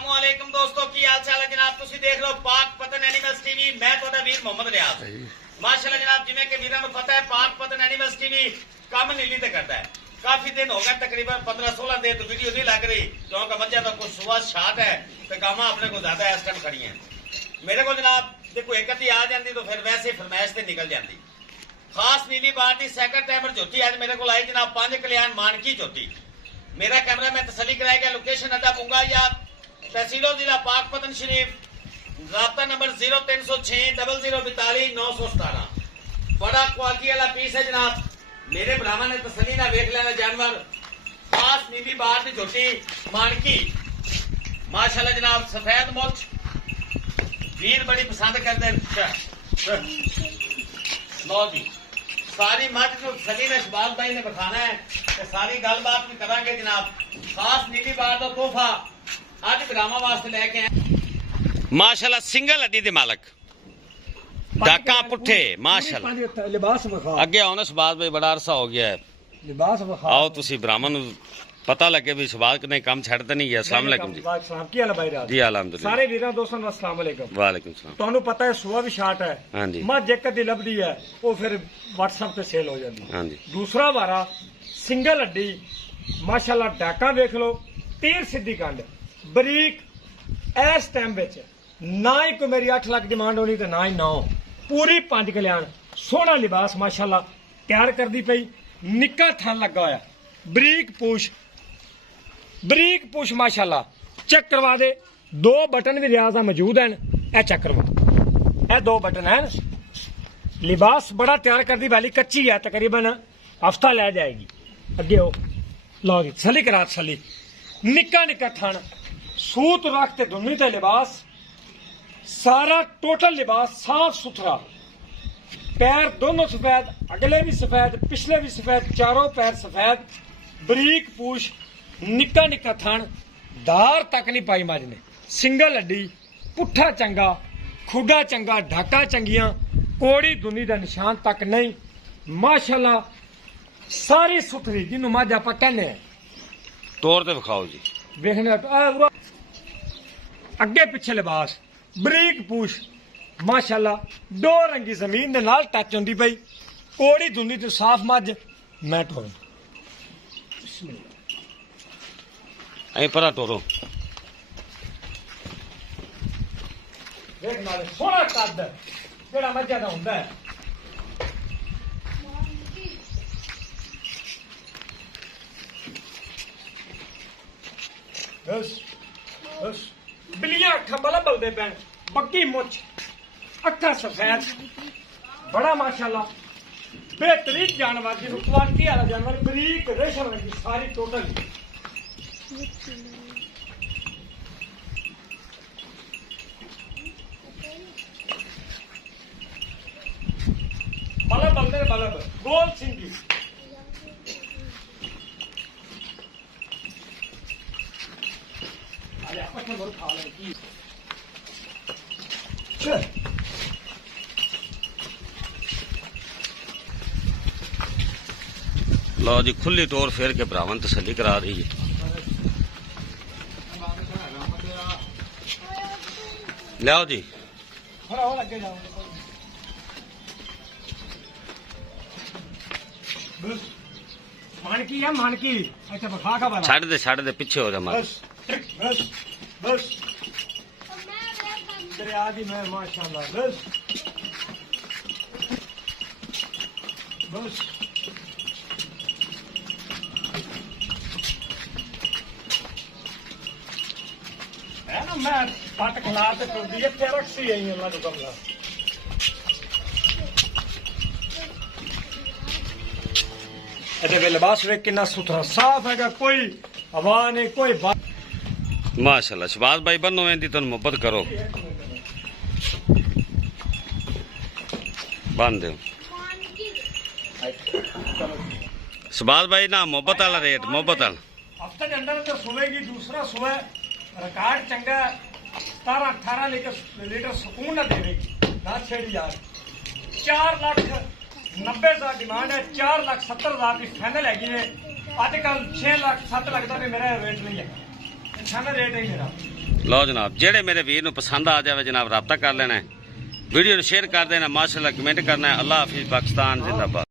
अस्सलामुअलैकुम दोस्तों की हाल चाल है जनाब। तुसी देख लो पाक पतन एनिमल्स टीवी। मैं तुहाडा वीर मोहम्मद रियाज। माशाअल्लाह जनाब, जिवें कि वीरां नूं पता है पाक पतन एनिमल्स टीवी काम नीली ते करता है। काफी दिन हो गए, तकरीबन 15-16 दिन तो वीडियो नहीं लग रही क्योंकि मज्जा का कुछ सुबह शाट है तो गावां अपने को ज्यादा इस टाइम खड़ी हैं। मेरे को जनाब देखो एक अद्धी आ जाती तो फिर वैसे फरमाइश से निकल जाती। खास नीली बार की सैकंड टाइमर झोटी अज मेरे को आई जनाब 5 कल्याण मानकी झोटी। मेरा कैमरा में तसली कराएगा। लोकेशन अदा बुंगा या तहसीलो जिला पाकपतन शरीफ। राब्ता नंबर 0306 0042 917। बड़ा क्वालिटी वाला पीस है जनाब। मेरे भरावां ने तसली ना वेख लेना जानवर। खास नीली बार की झोटी मानकी माशाल्लाह जनाब। सफेद मुछ वीर बड़ी पसंद करते हैं। लो जी सारी मझ को सली ने शबाज भाई ने बखाना है तो सारी गलबात भी करांगे जनाब। खास नीली बार का तोहफा अज ग्रामा वास्ते लेके आए माशाल्लाह। सिंगल हड्डी दे मालक डाका पुट्ठे माशाल्लाह। लिबास अगे आओ ना शबाज भाई, बड़ा अरसा हो गया है। लिबास आओ तुसी ब्राह्मण पता लगे भी शबाज ने काम छड़ते नहीं गया। अस्सलाम वालेकुम जी। की हाल भाई जी अल्हम्दुलिल्लाह। सारे वीरां दोस्तों नु अस्सलाम वालेकुम। वालेकुम सलाम। ਤੁਹਾਨੂੰ ਪਤਾ ਹੈ ਸੁਆ ਵੀ ਸ਼ਾਟ ਹੈ। हाँ जी ਮੱਝ ਇੱਕ ਦੀ ਲੱਭਦੀ ਹੈ ਉਹ ਫਿਰ WhatsApp ਤੇ ਸੇਲ ਹੋ ਜਾਂਦੀ ਹੈ। हाँ जी ਦੂਸਰਾ ਵਾਰਾ ਸਿੰਗਲ ਹੱਡੀ ਮਾਸ਼ਾਅੱਲਾ ਡਾਕਾ ਵੇਖ ਲਓ, ਤੀਰ ਸਿੱਧੀ ਕੰਡ ਬਰੀਕ ਇਸ ਟਾਈਮ ਵਿੱਚ ਨਾ ਹੀ ਕੋਈ ਮੇਰੀ 8 ਲੱਖ ਡਿਮਾਂਡ ਹੋਣੀ ਤੇ ਨਾ ਹੀ 9। ਪੂਰੀ 5 ਕਲਿਆਣ ਸੋਹਣਾ ਲਿਬਾਸ ਮਾਸ਼ਾਅੱਲਾ ਤਿਆਰ ਕਰਦੀ ਪਈ। ਨਿੱਕਾ ਥਣ ਲੱਗਾ ਹੋਇਆ, ਬਰੀਕ ਪੁਸ਼ ਮਾਸ਼ਾਅੱਲਾ। ਚੈੱਕ ਕਰਵਾ ਦੇ। 2 ਬਟਨ ਵੀ ਰਿਆਜ਼ ਦਾ ਮੌਜੂਦ ਹਨ। ਇਹ ਚੈੱਕ ਕਰਵਾ, ਇਹ 2 ਬਟਨ ਹਨ। ਲਿਬਾਸ ਬੜਾ ਤਿਆਰ ਕਰਦੀ ਵਾਲੀ ਕੱਚੀ ਹੈ, ਤਕਰੀਬਨ ਹਫਤਾ ਲੈ ਜਾਏਗੀ। ਅੱਗੇ ਹੋ ਲਓ ਜੀ ਤਸੱਲੀ ਕਰਾ ਤਸੱਲੀ। ਨਿੱਕਾ ਨਿੱਕਾ ਥਣ सूत रखते दुनी ते लिबास सारा टोटल लिबास साफ सुथरा। पैर दोनों सफेद, अगले भी सफेद, पिछले भी सफेद, चारों पैर सफेद। बरीक पूछ, निक्का निक्का थन, धार तक नहीं पाई मज ने। सिंगल हड्डी, पुट्ठा चंगा, खुडा चंगा, ढाका चंगियां, कोड़ी दुनी का निशान तक नहीं माशाल्लाह। सारी सुथरी जिन्हों मज आप कहने तौर ते विखाओ जी। वेखने अगे पिछे लिबास बरीक पूछ माशाल्लाह। 2 रंगी जमीन दे नाल टच होंदी पई। कोड़ी दुंदी ते साफ मज मैट होवे। ऐ परा टोरो देख नाले सोहना कद जेड़ा मज्जा दा हुंदा है। बस बस बिलियां अखा बल्ब बलदे पैन, पक्की मुछ, अखा सफेद, बड़ा माशाल्लाह बेहतरीन जानवर जिस क्वालिटी वाला जानवर। बरीक रेशम लगी सारी टोटल। बल्ब बलदे बल्ब गोल सिंगी लो जी खुली टोर फेर के भरावन तसली करा रही है। लियाओ जी मानकी है मानकी। अच्छा बखा का बना छड़ दे पीछे हो जा मार। बस बस बस तेरे आदि में माशाल्लाह। बस बस है ना मैं पट खिला ते टुरदी इत्थे रखसी आई अल्लाह को कमला। अरे लिबास वे कितना सुथरा साफ है, कोई हवा नहीं कोई बात माशाल्लाह। शबाज भाई बनो वेंदी तन मोहब्बत करो बन दो। शबाज भाई ना मोहब्बत वाला रेट मोहब्बत वाला हफ्ते के अंदर तो सुबह दूसरा सुबह रिकॉर्ड चंगा 17-18 लीटर सुकून ना देगी ना छेड़ी यार। 4,90,000 डिमांड है। 4,70,000 की फाइनल हैगी है। अजकल 6 लाख 7 लाख का भी मेरा रेट नहीं है। ਸਾਡਾ ਰੇਟ ਹੈ ਮੇਰਾ। ਲਓ ਜਨਾਬ, ਜਿਹੜੇ ਮੇਰੇ ਵੀਰ ਨੂੰ ਪਸੰਦ ਆ ਜਾਵੇ ਜਨਾਬ ਰਾਬਤਾ ਕਰ ਲੈਣਾ ਹੈ, ਵੀਡੀਓ ਨੂੰ ਸ਼ੇਅਰ ਕਰ ਦੇਣਾ, ਮਾਸ਼ਾਅੱਲਾ ਕਮੈਂਟ ਕਰਨਾ ਹੈ। ਅੱਲਾਹ ਹਾਫਿਜ਼, ਪਾਕਿਸਤਾਨ ਜ਼ਿੰਦਾਬਾਦ।